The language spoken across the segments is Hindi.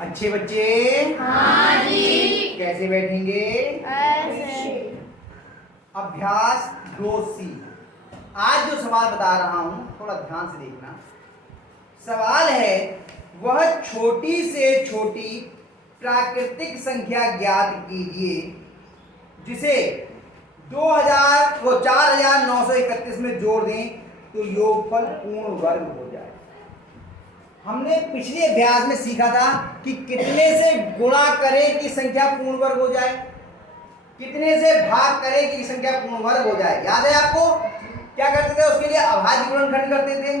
अच्छे बच्चे? हाँ जी। कैसे बैठेंगे? ऐसे। अभ्यास 2C। आज जो सवाल बता रहा हूं थोड़ा ध्यान से देखना। सवाल है, वह छोटी से छोटी प्राकृतिक संख्या ज्ञात कीजिए जिसे 4931 में जोड़ दें तो योगफल पूर्ण वर्ग हो जाए। हमने पिछले अभ्यास में सीखा था कि कितने से गुणा करें कि संख्या पूर्ण वर्ग हो जाए, कितने से भाग करें कि संख्या पूर्ण वर्ग हो जाए। याद है आपको? क्या करते थे उसके लिए? अभाज्य गुणनखंड करते थे,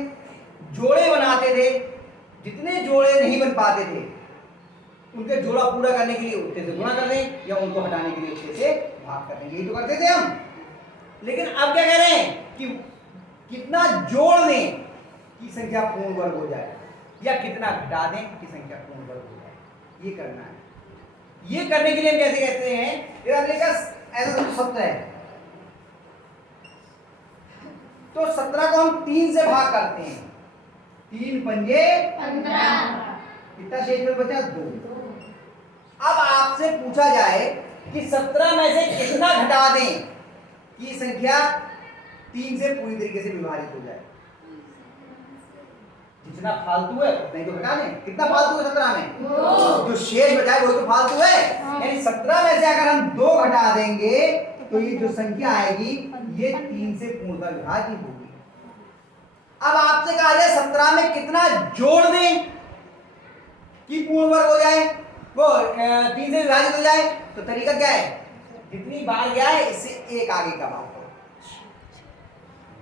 जोड़े बनाते थे। जितने जोड़े नहीं बन पाते थे उनके जोड़ा पूरा करने के लिए उतने से गुणा कर दें या उनको हटाने के लिए उतने से भाग कर दें। यही तो करते थे हम। लेकिन अब क्या कह रहे हैं कि कितना जोड़ दें कि संख्या पूर्ण वर्ग हो जाए या कितना घटा दें कि संख्या पूर्ण वर्ग हो जाए। ये करना है। ये करने के लिए हम कैसे कहते हैं? ऐसा 17 है तो 17 को हम 3 से भाग करते हैं। 3 पंजे 15। कितना शेष में बचा? 2। अब आपसे पूछा जाए कि 17 में से कितना घटा दें कि संख्या 3 से पूरी तरीके से विभाजित हो जाए। जितना फालतू है उतना ही तो घटा दें। कितना फालतू है 17 में? जो शेष बचा है वही तो फालतू है। यानी 17 में से अगर हम 2 घटा देंगे तो ये जो संख्या आएगी ये 3 से पूर्णतः विभाजित होगी। अब आपसे कहा जाए 17 में कितना जोड़ दें कि पूर्ण वर्ग हो जाए, वो 3 से विभाजित हो जाए। तो तरीका क्या है? जितनी बार गया है इससे एक आगे का भाग करो।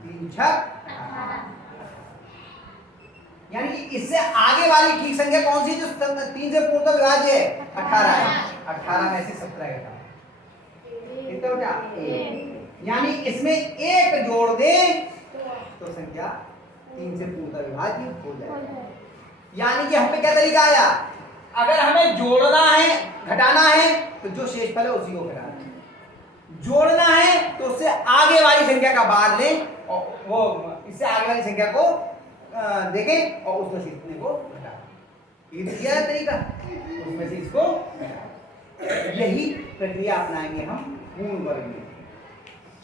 3 छक, यानी कि इससे आगे वाली ठीक संख्या कौन सी जो 3 से पूर्णतः विभाज्य है? 18 है। 18 में से 17 घटा कितना बचा? 1। यानी इसमें 1 जोड़ दें तो संख्या 3 से पूर्णतः विभाजित हो जाएगा। यानी कि हम पे क्या तरीका आया? अगर हमें जोड़ना है, घटाना है तो जो शेषफल है उसी को घटाना है। जोड़ना है तो उससे आगे वाली संख्या का बार लें और वो इससे आगे वाली संख्या को देखें और उसमें से इतने को घटाएं। ये दिया है तरीका, उसमें से इसको घटाएं। यही प्रक्रिया अपनाएंगे हम पूर्ण वर्ग में।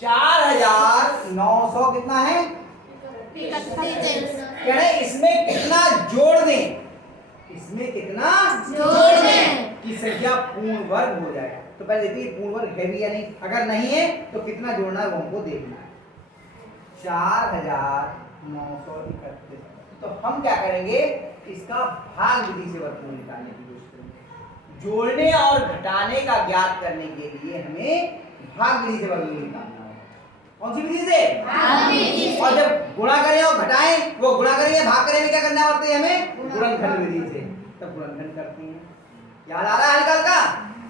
4900 कितना है? कह रहे इसमें कितना जोड़ दें, इसमें कितना जोड़ दें कि संख्या पूर्ण वर्ग हो जाए। तो पहले देखिए पूर्ण वर्ग है भी या नहीं। अगर नहीं है तो कितना जोड़ना है वो हमको देखना है। 4931। तो हम क्या करेंगे? इसका भाग विधि से वर्गमूल निकालने की कोशिश करेंगे। जोड़ने और घटाने का ज्ञात करने के लिए हमें भाग विधि से वर्गमूल निकालना होगा। कौन सी विधि से? भाग विधि से। और जब गुणा करें और घटाएं, वो गुणा करेंगे भाग करेंगे, क्या करना पड़ता है हमें? गुणनखंड विधि से। तब गुणनखंड करते हैं। याद आ रहा है हल्का हल्का?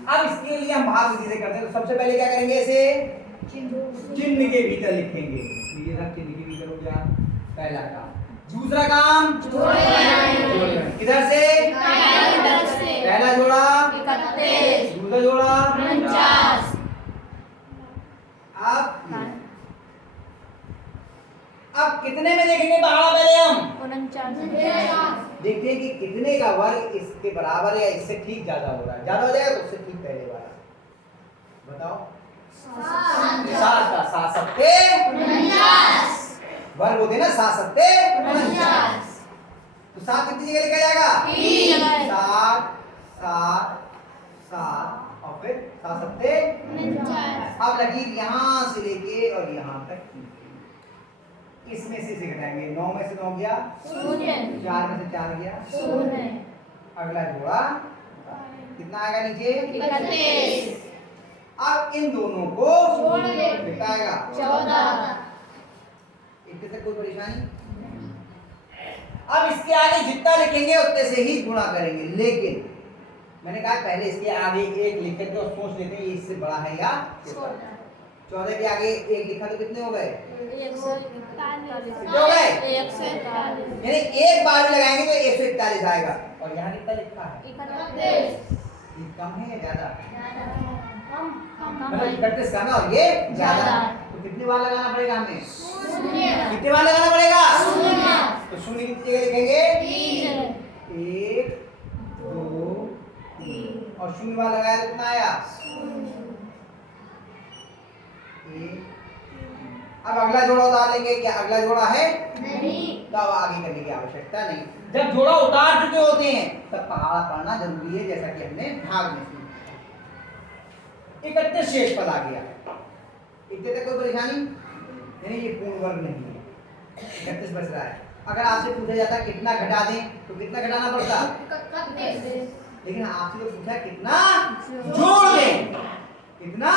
अब इसके लिए हम भाग विधि से करते हैं। तो सबसे पहले क्या करेंगे? इसे चिन्ह के भीतर लिखेंगे। ये सब चिन्ह के भीतर हो गया पहला काम। दूसरा काम जोड़ें। किधर से? पहला जोड़ा 31, दूसरा जोड़ा 49। अब कितने में देखेंगे पहाड़ा पहले हम? 49। देखते हैं कि कितने का वर्ग इसके बराबर है या इससे ठीक ज्यादा हो रहा है। ज्यादा हो जाएगा तो उससे ठीक पहले वाला बताओ। 7 का 7 सत्ते 49 वर्ग होते ना। 7 सत्ते 49। तो 7 कितनी जगह लिखा जाएगा? 7 7 7 और फिर 7 सत्ते 49। अब लकीर यहाँ से लेके और यहाँ तक इसमें से घटाएंगे। 9 में से 9 गया 0, 4 में से 4 गया 0। अगला जोड़ा कितना आएगा नीचे? 31। अब इन दोनों को जोड़ दें। कितना आएगा? 14। इतने तक कोई परेशानी? अब इसके आगे जितना लिखेंगे उतने से ही गुणा करेंगे। लेकिन मैंने कहा पहले इसके आगे 1 लिख करके और सोच लेते हैं ये इससे बड़ा है या छोटा। 14 के आगे 1 लिखा तो कितने हो गए? 141 हो गए। 141। यानी एक बार में लगाएंगे तो 141 आएगा। और यहाँ कितना लिखा है? 31। ये कम है या ज्यादा? कम मतलब 31 कम है और ये ज्यादा। तो कितने बार लगाना पड़ेगा हमें? 0। कितने बार लगाना पड़ेगा? 0। तो 0 कितनी जगह लिखेंगे? 3। 1 2 और शून्य वहां लगाया तो कितना आया? एक। अब अगला जोड़ा उतार लेंगे, क्या अगला जोड़ा है? नहीं। तो अब आगे करने की आवश्यकता नहीं। जब जोड़ा उतार चुके होते हैं तब पहाड़ा पढ़ना जरूरी है, जैसा कि हमने भाग में सीखा। 31 शेष पद आ गया। इतने तक कोई परेशानी नहीं, ये पूर्ण वर्ग नहीं है। 31 बच रहा है। अगर आपसे पूछा जाता कितना घटा दें तो कितना घटाना पड़ता? 31। लेकिन आपसे तो पूछा कितना जोड़ दें, कितना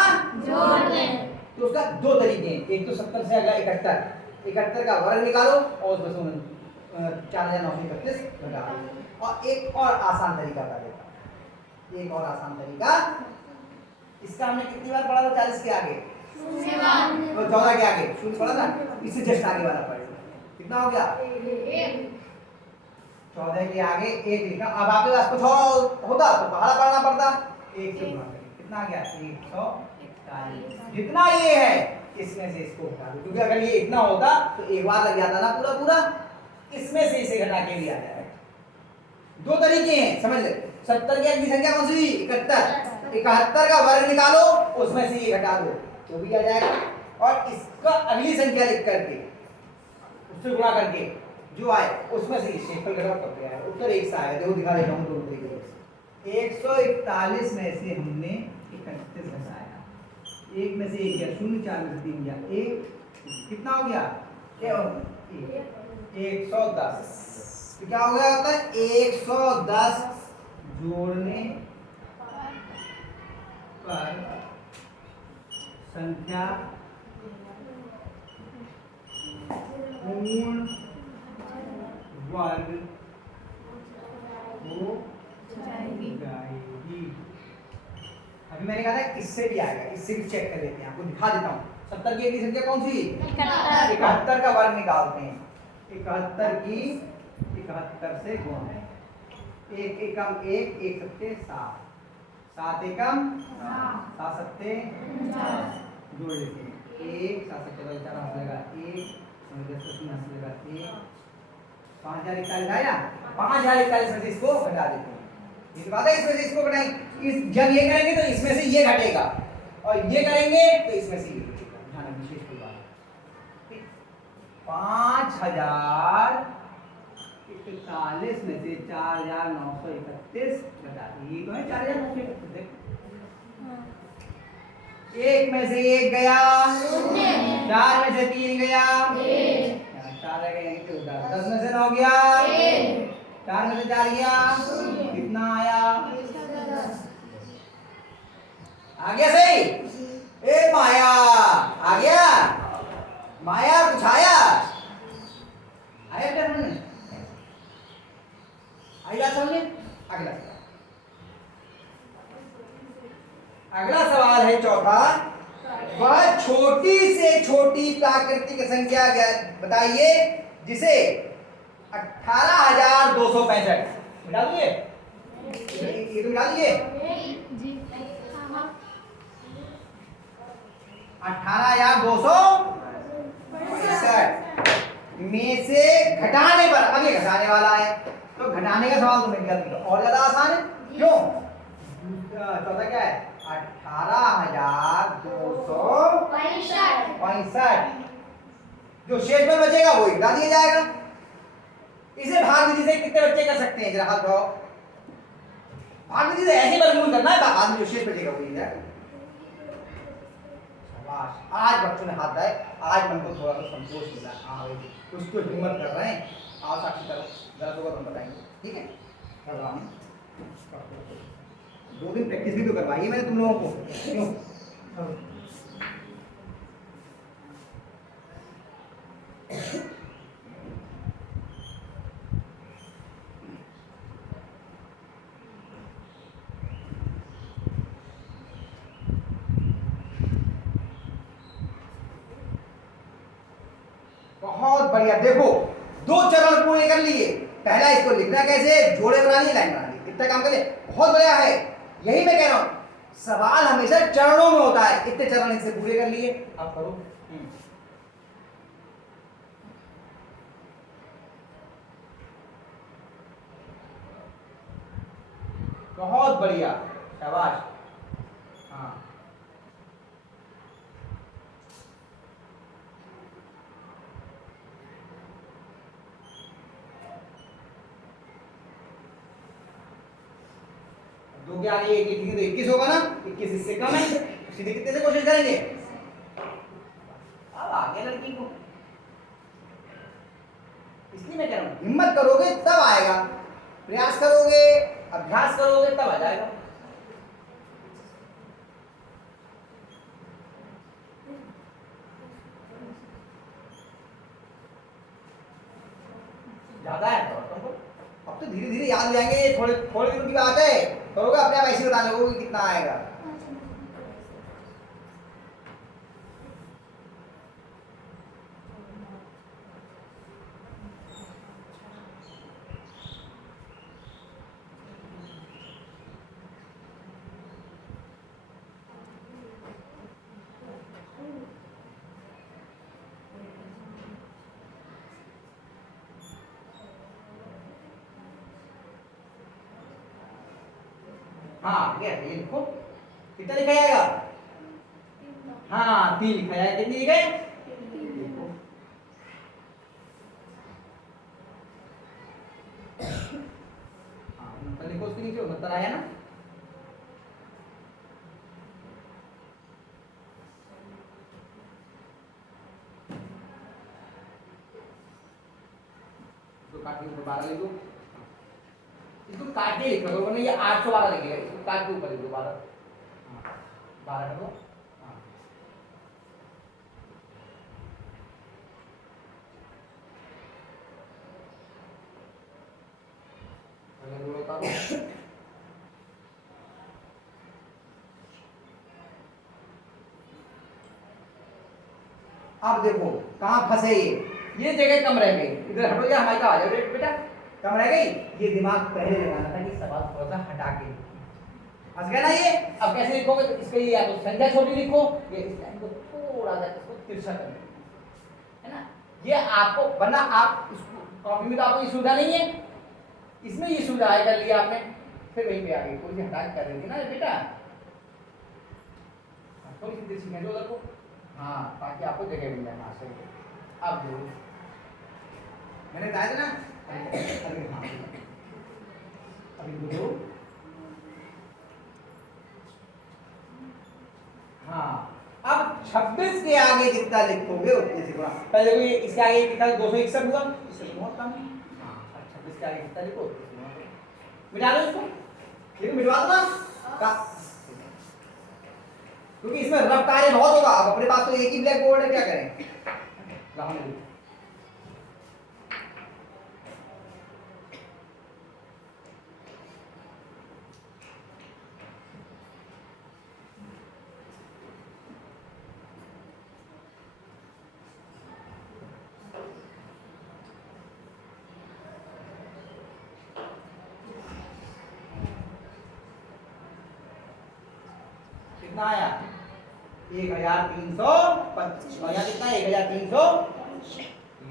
जोड़ दें। तो उसका दो तरीके हैं। एक तो 70 से अगला 71, 71 का वर्ग निकालो और उसमें 4931 घटा दो। और एक और आसान तरीका बता देता हूं, एक और आसान तरीका। इसका हमने कितनी बार पढ़ा था? 40 के आगे और 14 के आगे शून्य पढ़ा था। इससे जस्ट आगे वाला पढ़ेगा। कितना हो गया? 14 के आगे 1 लिखा। अब आपके पास कुछ और होता तो पहाड़ा पढ़ना पड़ता। 1 से गुणा करें, कितना आ गया? 141। जितना ये है इसमें से इसको घटा दो, क्योंकि अगर ये इतना होता तो एक बार लग जाता ना पूरा पूरा। इसमें से इसे घटा के भी आ जाएगा। दो तरीके हैं, समझ ले। 70 की अगली संख्या कौन सी? 71। 71 का वर्ग निकालो, उसमें से ये घटा दो तो भी आ जाएगा। और इसका अगली संख्या लिख करके उससे गुणा करके जो आए उसमें से शेषफल घटाओ तब क्या आएगा? उत्तर 1 से आएगा। देखो दिखा देता हूं दोनों तरीके से। 141 में से हमने 31 घटाया, 1 में से 1 गया 0, 4 में से 3 गया 1, कितना हो गया? 110। तो क्या हो गया? होता है 110 जोड़ने पर संख्या पूर्ण वर्ग हो जाएगी। अभी मैंने कहा था इससे भी आएगा, इससे भी चेक कर लेते हैं, आपको दिखा देता हूँ। 70 की अगली संख्या कौन सी? 71 का वर्ग निकालते हैं। 71 की 71 से गुणा, 1 एकम 1, 1 सत्ते 7, 7 एकम 7 सत्ते जोड़ लेते हैं। 1 7 सत्ते 4 हंस लगा 1, 10 से 3 हंस लगा 1, 5041 आया। 5041 में से इसको घटा देते हैं। ये तो बात है, इसमें से इसको घटाएंगे। जब ये करेंगे तो इसमें से ये घटेगा और ये करेंगे तो इसमें से ये घटेगा। ध्यान विशेष कोई बात। 5041 में से 4931 घटा दिए तो है 4931। एक में से 1 गया, 4 में से 3 गया, 4 रह गए, 10 में से 9 गया, 4 में से 4 गया, कितना आया? आ गया सही? ए माया आ गया? माया कुछ आया? आया क्या समझ? आई बात समझे? अगला सवाल है चौथा। वह छोटी से छोटी प्राकृतिक संख्या बताइए जिसे 18,265 मिटा दिए। ये तो मिटा दिए। 18,265 में से घटाने पर, अब ये घटाने वाला है तो घटाने का सवाल तो मिल गया और ज्यादा आसान है। क्यों? चौथा क्या है? 18,265। जो शेष में बचेगा वो घटा दिया जाएगा। इसे भाग विधि से कितने बच्चे कर सकते हैं? जरा हाथ उठाओ। भाग विधि से ऐसे वर्गमूल करना है, बाद में जो शेष बचेगा वो जाएगा। आज बच्चों ने हाथ डाले, आज मन को थोड़ा सा संतोष मिला। हाँ भाई कुछ तो हिम्मत कर रहे हैं। आओ साक्षी करो, जरा तो तुम बताएंगे, ठीक है? 2 दिन प्रैक्टिस भी तो करवाई है मैंने तुम लोगों को। क्यों? बहुत बढ़िया। देखो 2 चरण पूरे कर लिए। पहला इसको लिखना कैसे, जोड़े बना लिए, लाइन बना ली, इतना काम कर लिए, बहुत बढ़िया है। यही मैं कह रहा हूं, सवाल हमेशा चरणों में होता है। इतने चरण इससे पूरे कर लिए, अब करो। बहुत बढ़िया। शाबाश। हाँ दो के आगे एक लिखेंगे तो 21 होगा ना, 21 इससे कम है तो सीधे कितने से कोशिश करेंगे। अब आगे लड़की को, इसलिए मैं कह रहा हूं हिम्मत करोगे तब आएगा, प्रयास करोगे अभ्यास करोगे तब आ जाएगा। ज्यादा है तो तुमको अब तो धीरे धीरे याद हो जाएंगे, थोड़े थोड़े दिनों की बात है, करोगे अपने आप ऐसे बताने लगोगे कि कितना आएगा। हाँ ये लिखो, कितना लिखा जाएगा। हाँ 3 लिखा जाएगा, कितनी लिखे। हाँ 69 लिखो, उसके नीचे 69 आया ना। तो काट के ऊपर 12 लिखो, इसको काट के लिखो वरना ये 812 लिखेगा, इसको काट के ऊपर लिखो 12। हाँ 12 कर दो। हाँ पहले दो उतारो। अब देखो कहाँ फंसे ये जगह कम रह गई, इधर हटो या हमारे का आ जाओ बेटा, कम रह गई। ये दिमाग पहले लगाना था कि सवाल थोड़ा सा हटा के, फंस गया ना ये। अब कैसे लिखोगे तो इसके लिए या तो संख्या छोटी लिखो, ये इस लाइन को थोड़ा सा इसको तिरछा कर दो, है ना। ये आपको, वरना आप इसको कॉपी में तो आपको ये सुविधा नहीं है, इसमें ये सुविधा है, कर लिया आपने, फिर वहीं पे आ गई, कोई हटा के कर देंगे ना बेटा। थोड़ी सी तिरछी खींचो उधर को, हाँ ताकि आपको जगह मिल जाए आशय को। अब देखो मैंने बताया था ना, अभी हाँ अभी दो। हाँ अब 26 के आगे जितना लिखोगे उतने से गुणा, पहले कोई इसके आगे कितना 261 हुआ, इससे बहुत कम है। हाँ अब 26 के आगे कितना लिखो उतने से गुणा करो, मिटा दो इसको, लेकिन मिटवा दो ना क्योंकि इसमें रफ कार्य बहुत होगा। अब अपने पास तो एक ही ब्लैक बोर्ड है, क्या करें। कितना आया 1325 और यहाँ कितना 1300,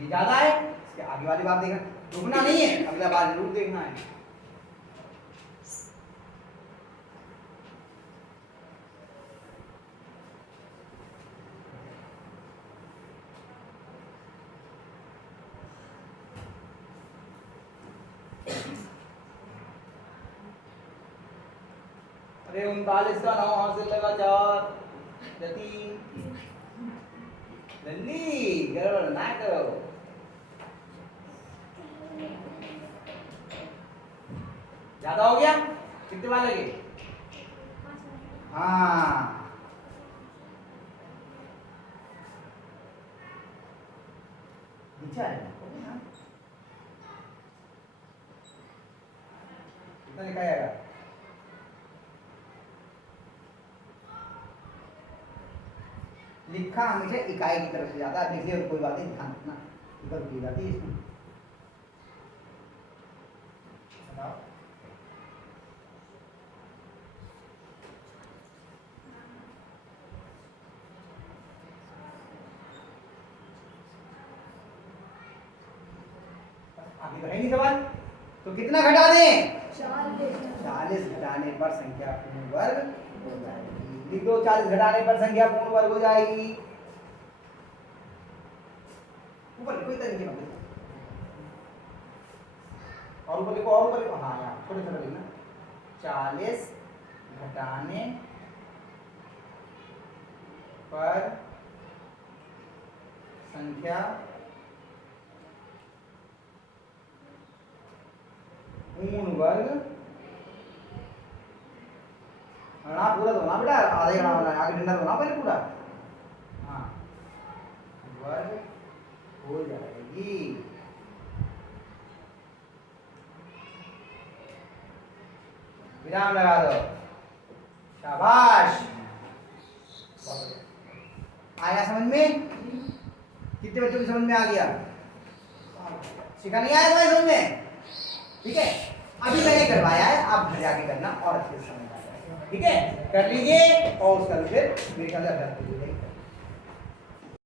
ये ज्यादा है। इसके आगे वाली बात देखना, रुकना नहीं है, अगला बार जरूर देखना है। अरे 39 का 9 हासिल लगा 4 जती जल्दी गड़बड़ ना करो। ज्यादा हो गया, कितने बार लगे। हाँ नीचे आएगा कितना लिखा जाएगा। लिखा हमेशा इकाई की तरफ से जाता है, देखिए कोई बात नहीं, ध्यान रखना इधर की जाती है इसमें। बताओ आगे तो है नहीं सवाल, तो कितना घटा दें 40। 40 घटाने पर संख्या पूर्ण वर्ग हो जाएगी। लिख दो 40 घटाने पर संख्या पूर्ण वर्ग हो जाएगी। ऊपर कोई तरीके ना और ऊपर लिखो और ऊपर लिखो। हाँ यार छोटे छोटे लिखना। 40 घटाने पर संख्या पूर्ण वर्ग गणा पूरा दो ना बेटा, आधे गणा होना है, आगे डंडा दो ना पहले पूरा। हाँ वर्ग हो जाएगी। विराम लगा दो। शाबाश। आया समझ में? कितने बच्चों की समझ में आ गया? सीखा नहीं आया तुम्हारी समझ में? ठीक है, अभी मैंने करवाया है, आप घर जाके करना और अच्छे से समझ आ जाएगा। ठीक है, कर लीजिए और उसका फिर मेरे ख्याल से अभ्यास कीजिए।